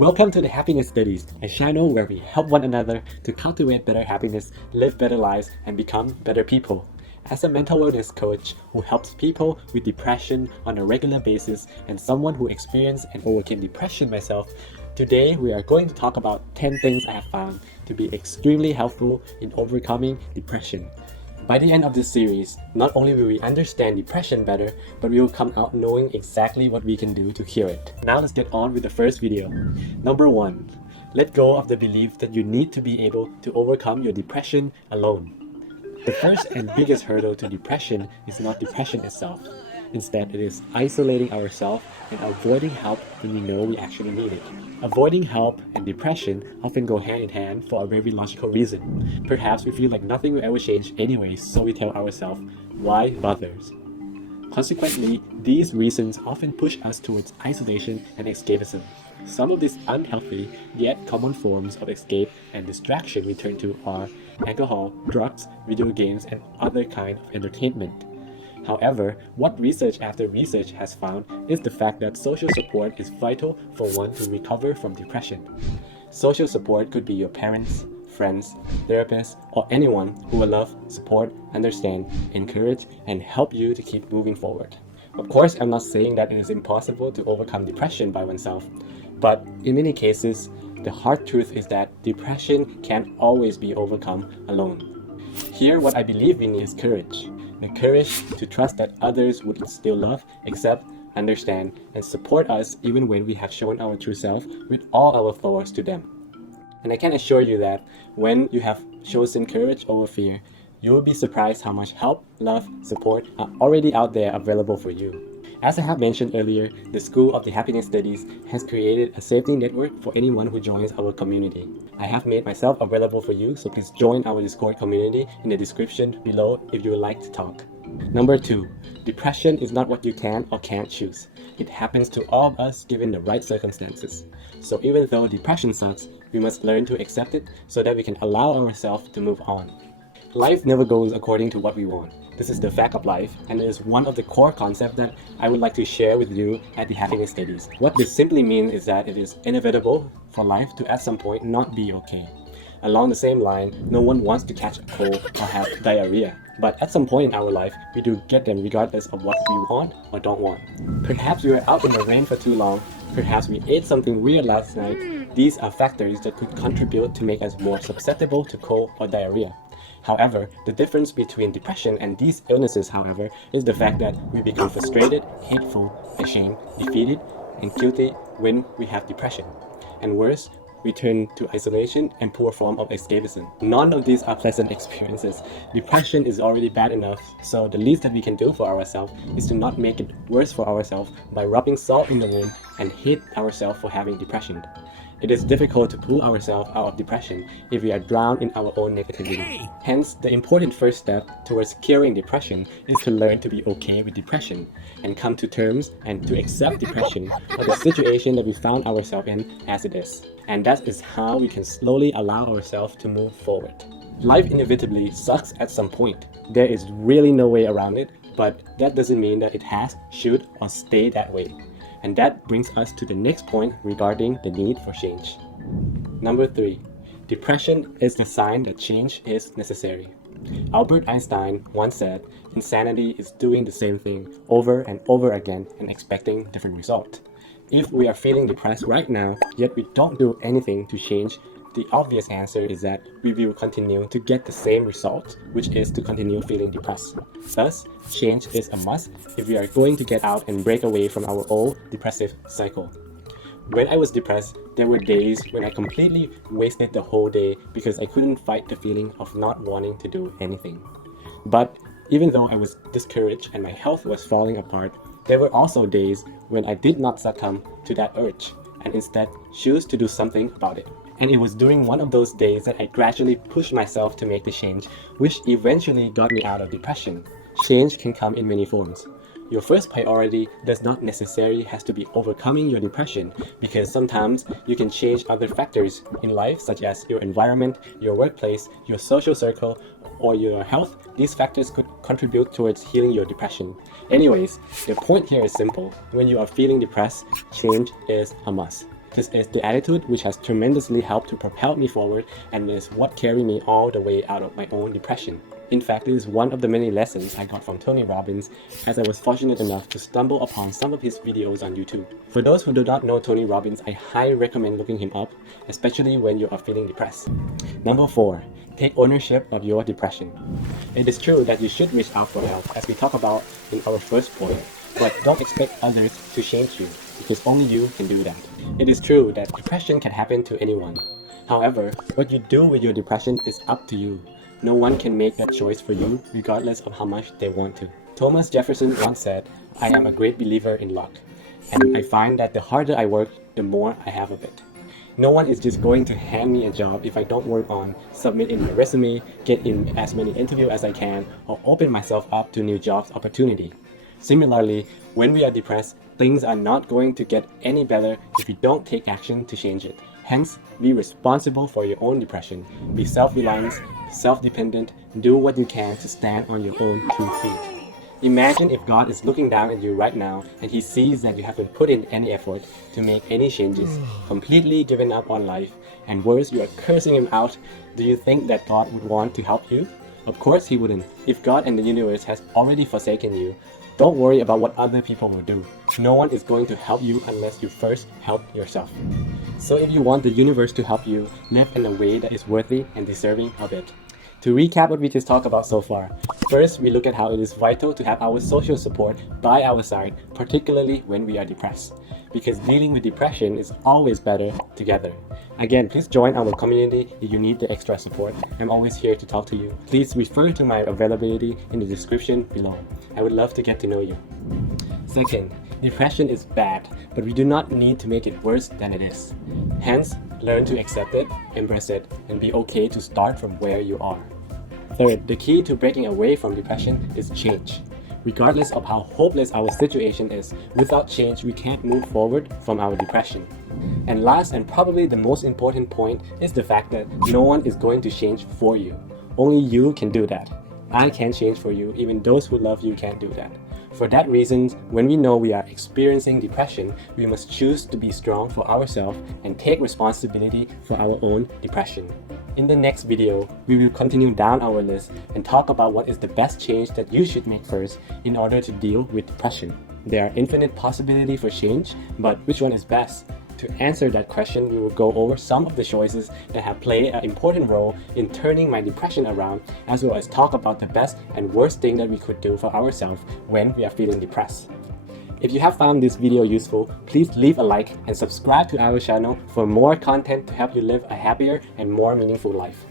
Welcome to the Happiness Studies, a channel where we help one another to cultivate better happiness, live better lives, and become better people. As a mental wellness coach who helps people with depression on a regular basis and someone who experienced and overcame depression myself, today we are going to talk about 10 things I have found to be extremely helpful in overcoming depression. By the end of this series, not only will we understand depression better, but we will come out knowing exactly what we can do to cure it. Now let's get on with the first video. Number 1. Let go of the belief that you need to be able to overcome your depression alone. The first and biggest hurdle to depression is not depression itself. Instead, it is isolating ourselves and avoiding help when we know we actually need it. Avoiding help and depression often go hand in hand for a very logical reason. Perhaps we feel like nothing will ever change anyway, so we tell ourselves, why bother? Consequently, these reasons often push us towards isolation and escapism. Some of these unhealthy yet common forms of escape and distraction we turn to are alcohol, drugs, video games, and other kinds of entertainment. However, what research after research has found is the fact that social support is vital for one to recover from depression. Social support could be your parents, friends, therapists, or anyone who will love, support, understand, encourage, and help you to keep moving forward. Of course, I'm not saying that it is impossible to overcome depression by oneself, but in many cases, the hard truth is that depression can't always be overcome alone. Here, what I believe we need is courage. The courage to trust that others would still love, accept, understand, and support us even when we have shown our true self with all our flaws to them. And I can assure you that when you have chosen courage over fear, you will be surprised how much help, love, support are already out there available for you. As I have mentioned earlier, the School of the Happiness Studies has created a safety network for anyone who joins our community. I have made myself available for you, so please join our Discord community in the description below if you would like to talk. Number 2. Depression is not what you can or can't choose. It happens to all of us given the right circumstances. So even though depression sucks, we must learn to accept it so that we can allow ourselves to move on. Life never goes according to what we want. This is the fact of life, and it is one of the core concepts that I would like to share with you at the Happiness Studies. What this simply means is that it is inevitable for life to at some point not be okay. Along the same line, no one wants to catch a cold or have diarrhea. But at some point in our life, we do get them regardless of what we want or don't want. Perhaps we were out in the rain for too long. Perhaps we ate something weird last night. These are factors that could contribute to make us more susceptible to cold or diarrhea. However, the difference between depression and these illnesses, however, is the fact that we become frustrated, hateful, ashamed, defeated, and guilty when we have depression. And worse, we turn to isolation and poor form of escapism. None of these are pleasant experiences. Depression is already bad enough, so the least that we can do for ourselves is to not make it worse for ourselves by rubbing salt in the wound and hate ourselves for having depression. It is difficult to pull ourselves out of depression if we are drowned in our own negativity. Hence, the important first step towards curing depression is to learn to be okay with depression and come to terms and to accept depression or the situation that we found ourselves in as it is. And that is how we can slowly allow ourselves to move forward. Life inevitably sucks at some point. There is really no way around it, but that doesn't mean that it has, should, or stay that way. And that brings us to the next point regarding the need for change. Number 3. Depression is the sign that change is necessary. Albert Einstein once said, insanity is doing the same thing over and over again and expecting different results. If we are feeling depressed right now, yet we don't do anything to change, the obvious answer is that we will continue to get the same result, which is to continue feeling depressed. Thus, change is a must if we are going to get out and break away from our old depressive cycle. When I was depressed, there were days when I completely wasted the whole day because I couldn't fight the feeling of not wanting to do anything. But even though I was discouraged and my health was falling apart, there were also days when I did not succumb to that urge and instead choose to do something about it. And it was during one of those days that I gradually pushed myself to make the change, which eventually got me out of depression. Change can come in many forms. Your first priority does not necessarily have to be overcoming your depression, because sometimes you can change other factors in life such as your environment, your workplace, your social circle, or your health. These factors could contribute towards healing your depression. Anyways, the point here is simple. When you are feeling depressed, change is a must. This is the attitude which has tremendously helped to propel me forward and is what carried me all the way out of my own depression. In fact, it is one of the many lessons I got from Tony Robbins, as I was fortunate enough to stumble upon some of his videos on YouTube. For those who do not know Tony Robbins, I highly recommend looking him up, especially when you are feeling depressed. Number 4. Take ownership of your depression. It is true that you should reach out for help, as we talk about in our first point, but don't expect others to change you, because only you can do that. It is true that depression can happen to anyone. However, what you do with your depression is up to you. No one can make that choice for you, regardless of how much they want to. Thomas Jefferson once said, "I am a great believer in luck, and I find that the harder I work, the more I have of it." No one is just going to hand me a job if I don't work on submitting my resume, get in as many interviews as I can, or open myself up to new jobs opportunity. Similarly, when we are depressed, things are not going to get any better if you don't take action to change it. Hence, be responsible for your own depression. Be self-reliant, self-dependent, do what you can to stand on your own 2 feet. Imagine if God is looking down at you right now and He sees that you haven't put in any effort to make any changes, completely given up on life, and worse, you are cursing Him out. Do you think that God would want to help you? Of course He wouldn't. If God and the universe has already forsaken you, don't worry about what other people will do. No one is going to help you unless you first help yourself. So if you want the universe to help you, live in a way that is worthy and deserving of it. To recap what we just talked about so far, first we look at how it is vital to have our social support by our side, particularly when we are depressed. Because dealing with depression is always better together. Again, please join our community if you need the extra support. I'm always here to talk to you. Please refer to my availability in the description below. I would love to get to know you. Second, depression is bad, but we do not need to make it worse than it is. Hence, learn to accept it, embrace it, and be okay to start from where you are. Third, the key to breaking away from depression is change. Regardless of how hopeless our situation is, without change we can't move forward from our depression. And last and probably the most important point is the fact that no one is going to change for you. Only you can do that. I can't change for you, even those who love you can't do that. For that reason, when we know we are experiencing depression, we must choose to be strong for ourselves and take responsibility for our own depression. In the next video, we will continue down our list and talk about what is the best change that you should make first in order to deal with depression. There are infinite possibilities for change, but which one is best? To answer that question, we will go over some of the choices that have played an important role in turning my depression around, as well as talk about the best and worst thing that we could do for ourselves when we are feeling depressed. If you have found this video useful, please leave a like and subscribe to our channel for more content to help you live a happier and more meaningful life.